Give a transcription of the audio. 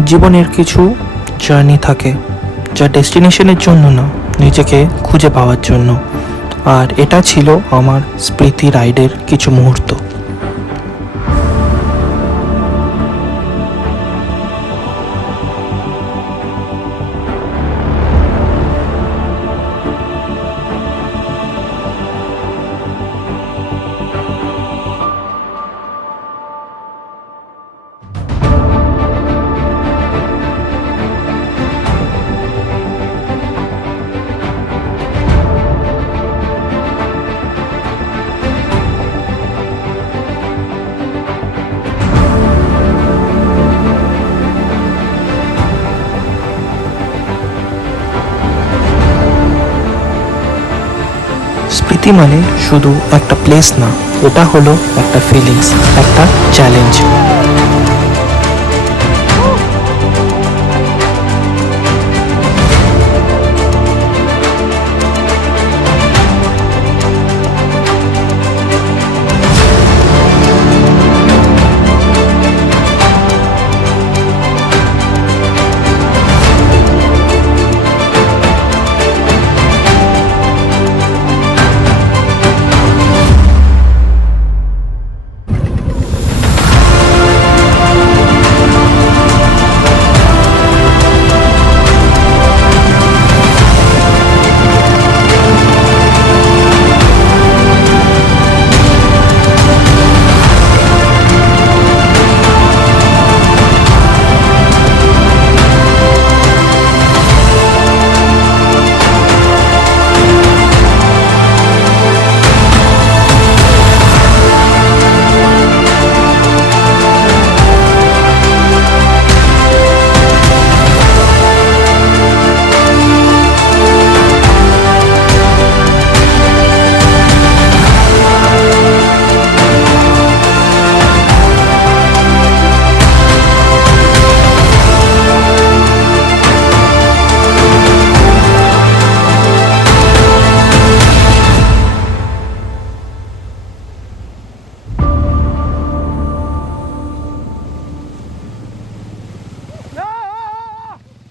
জীবনের কিছু জার্নি থাকে যা ডেস্টিনেশনের জন্য না, নিজেকে খুঁজে পাওয়ার জন্য। আর এটা ছিল আমার স্মৃতি রাইডের কিছু মুহূর্ত। স্মৃতি মানে শুধু একটা প্লেস না, এটা হলো একটা ফিলিংস, একটা চ্যালেঞ্জ।